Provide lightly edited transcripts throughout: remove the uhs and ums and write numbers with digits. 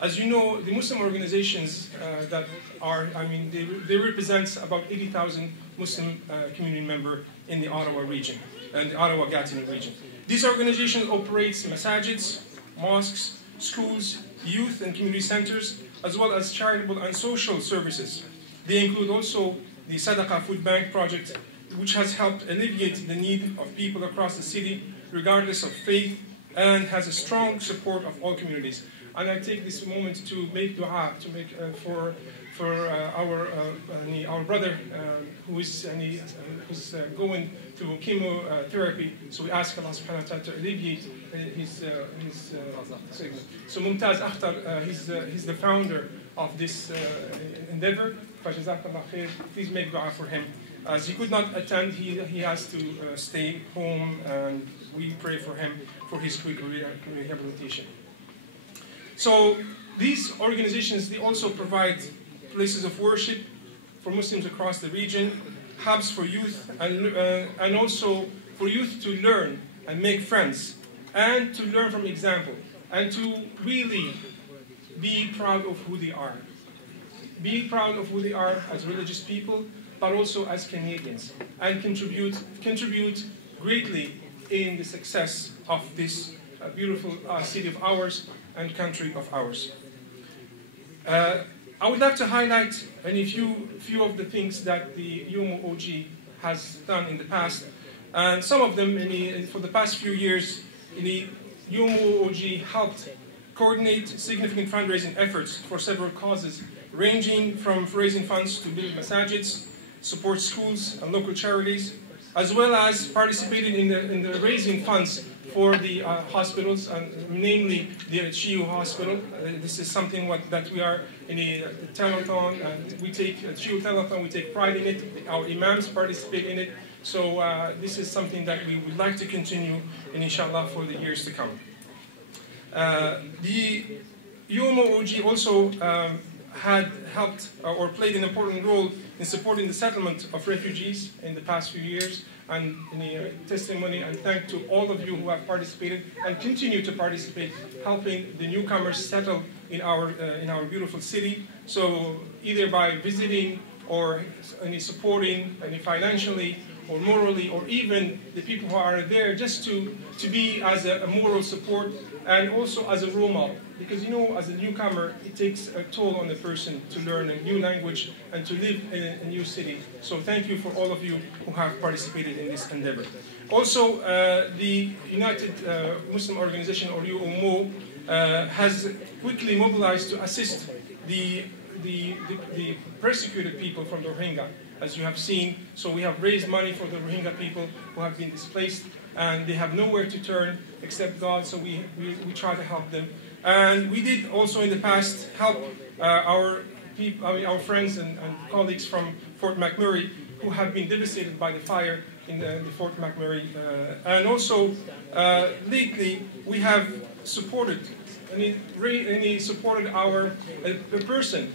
As you know, the Muslim organizations that are, they represent about 80,000 Muslim community members in the Ottawa region, and the Ottawa-Gatineau region. These organizations operate masajids, mosques, schools, youth and community centers, as well as charitable and social services. They include also the Sadaqah Food Bank project, which has helped alleviate the need of people across the city, regardless of faith, and has a strong support of all communities. And I take this moment to make dua, to make for our brother who is going through chemotherapy. So we ask Allah subhanahu wa ta'ala to alleviate his segment. So Mumtaz Akhtar, he's the founder of this endeavor. Fajazakallah khair. Please make dua for him. As he could not attend, he has to stay home, and we pray for him for his quick rehabilitation. So these organizations, they also provide places of worship for Muslims across the region, hubs for youth, and also for youth to learn and make friends, and to learn from example, and to really be proud of who they are. Be proud of who they are as religious people, but also as Canadians, and contribute greatly in the success of this beautiful city of ours and country of ours. I would like to highlight a few of the things that the UMO OG has done in the past, and some of them for the past few years. The UMO OG helped coordinate significant fundraising efforts for several causes, ranging from raising funds to build masajids, support schools and local charities, as well as participating in the raising funds for the hospitals, namely the CHIU hospital. This is something that we are in a telethon, and we take a CHIU telethon, we take pride in it. Our imams participate in it. So this is something that we would like to continue, and inshallah, for the years to come. The UMO OG also had helped or played an important role in supporting the settlement of refugees in the past few years, and in a testimony and thank to all of you who have participated and continue to participate, helping the newcomers settle in our beautiful city. So either by visiting or supporting financially or morally, or even the people who are there just to be as a moral support and also as a role model. Because as a newcomer, it takes a toll on the person to learn a new language and to live in a new city. So thank you for all of you who have participated in this endeavor. Also, the United Muslim Organization, or UMO, has quickly mobilized to assist the persecuted people from the Rohingya, as you have seen. So we have raised money for the Rohingya people who have been displaced, and they have nowhere to turn except God, so we try to help them. And we did also in the past help our friends and colleagues from Fort McMurray who have been devastated by the fire in the Fort McMurray. And also, lately, we have supported, a person,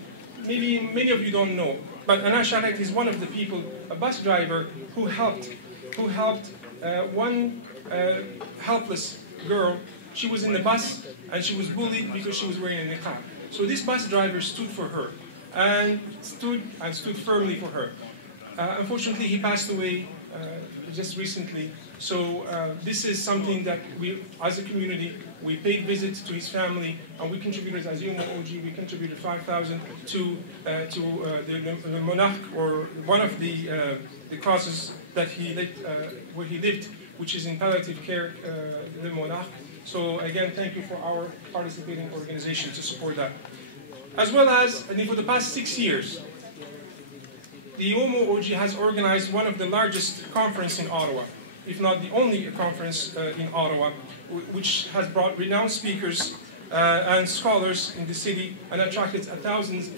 maybe many of you don't know, but Ana Sharet is one of the people, a bus driver, who helped one helpless girl. She was in the bus and she was bullied because she was wearing a niqab. So this bus driver stood for her and stood firmly for her. Unfortunately, he passed away just recently. So this is something that we, as a community, we paid visits to his family, and we contributed, as UMO OG, we contributed 5,000 to the Monarch, or one of the causes that he lived, where he lived, which is in palliative care, the Monarch. So again, thank you for our participating organization to support that. As well as, for the past 6 years, the UMO OG has organized one of the largest conferences in Ottawa, if not the only conference in Ottawa, which has brought renowned speakers and scholars in the city and attracted thousands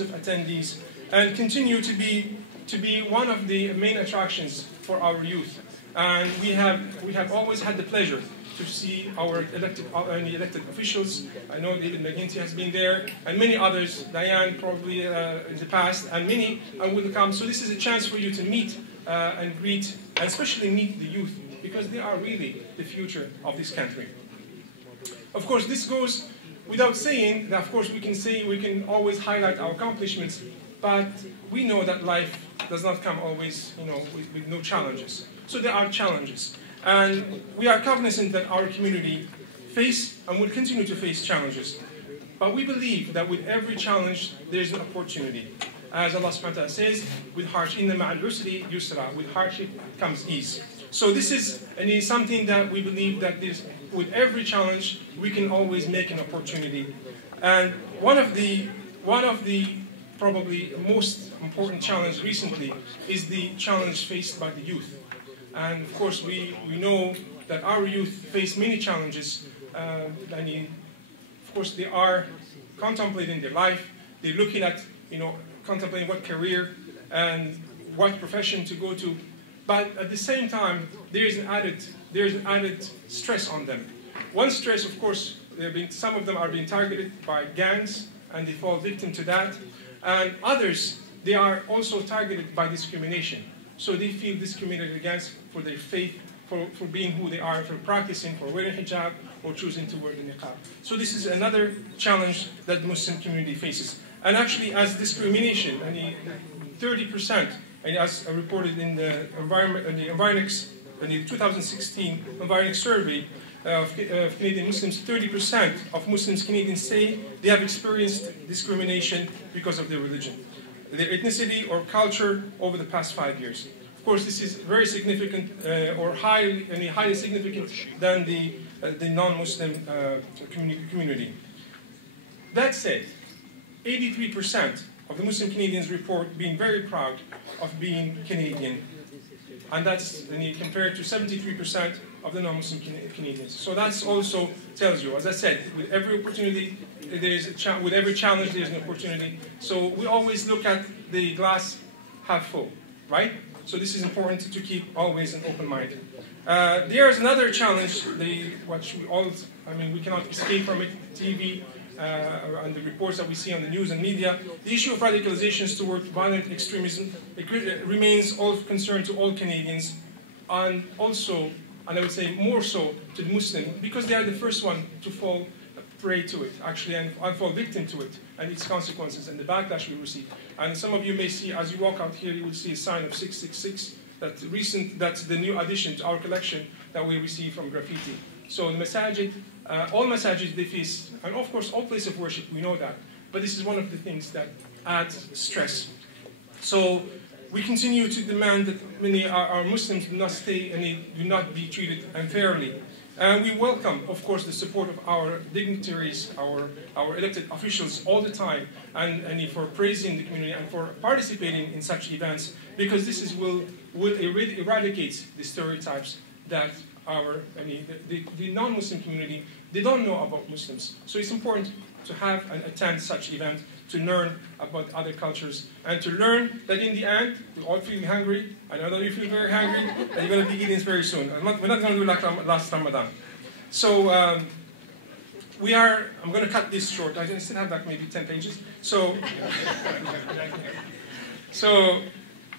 of attendees, and continue to be one of the main attractions for our youth. And we have always had the pleasure to see our elected officials. I know David McGuinty has been there, and many others, Diane probably in the past, and many will come. So this is a chance for you to meet and greet, and especially meet the youth, because they are really the future of this country. Of course, this goes without saying that, of course, we can always highlight our accomplishments, but we know that life does not come always, with no challenges. So there are challenges. And we are cognizant that our community face and will continue to face challenges. But we believe that with every challenge, there's an opportunity. As Allah subhanahu wa ta'ala says, with hardship, inna ma'al usri yusra, with hardship comes ease. So this is something that we believe that with every challenge, we can always make an opportunity. And one of the probably most important challenge recently is the challenge faced by the youth. And of course, we know that our youth face many challenges. Of course, they are contemplating their life. They're looking at, contemplating what career and what profession to go to. But at the same time, there's an added stress on them. One stress, of course, some of them are being targeted by gangs, and they fall victim to that. And others, they are also targeted by discrimination. So they feel discriminated against for their faith, for being who they are, for practicing, for wearing hijab, or choosing to wear the niqab. So this is another challenge that the Muslim community faces. And actually, as discrimination, 30%, and as reported in the in the 2016 Environics survey of Canadian Muslims, 30% of Muslims Canadians say they have experienced discrimination because of their religion, their ethnicity or culture over the past 5 years. Of course, this is very significant, or highly significant than the non-Muslim community. That said, 83% of the Muslim Canadians report being very proud of being Canadian, and that's compared to 73% of the non-Muslim Canadians. So that also tells you, as I said, with every opportunity, with every challenge, there's an opportunity. So we always look at the glass half full, right? So this is important to keep always an open mind. There is another challenge, we cannot escape from it, TV, and the reports that we see on the news and media. The issue of radicalizations toward violent extremism remains of concern to all Canadians, and also, and I would say more so to the Muslim, because they are the first one to fall prey to it, actually, and fall victim to it, and its consequences, and the backlash we receive. And some of you may see, as you walk out here, you will see a sign of 666, that's the new addition to our collection that we receive from graffiti. So the masajid, all masajid they face, and of course all places of worship, we know that, but this is one of the things that adds stress. So we continue to demand that many our Muslims do not stay and they do not be treated unfairly. And we welcome, of course, the support of our dignitaries, our elected officials all the time, and for praising the community and for participating in such events, because this will eradicate the stereotypes that the non-Muslim community, they don't know about Muslims. So it's important to have and attend such event, to learn about other cultures, and to learn that in the end, we all feel hungry. I know that you feel very hungry, and you're going to be eating very soon. We're not going to do like last Ramadan. So I'm going to cut this short. I still have like maybe 10 pages. So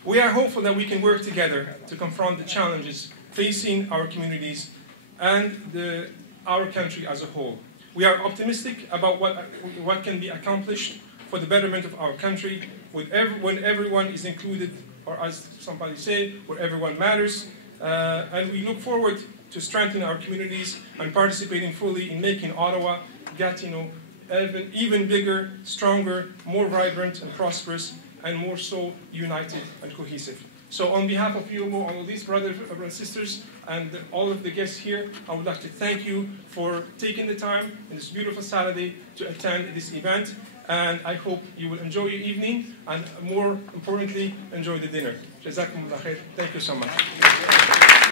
we are hopeful that we can work together to confront the challenges facing our communities and our country as a whole. We are optimistic about what can be accomplished for the betterment of our country when everyone is included, or as somebody say, where everyone matters. And we look forward to strengthening our communities and participating fully in making Ottawa Gatineau even bigger, stronger, more vibrant and prosperous, and more so united and cohesive. So on behalf of you, all of these brothers and sisters, and all of the guests here, I would like to thank you for taking the time on this beautiful Saturday to attend this event. And I hope you will enjoy your evening, and more importantly, enjoy the dinner. Jazakumullah khair. Thank you so much.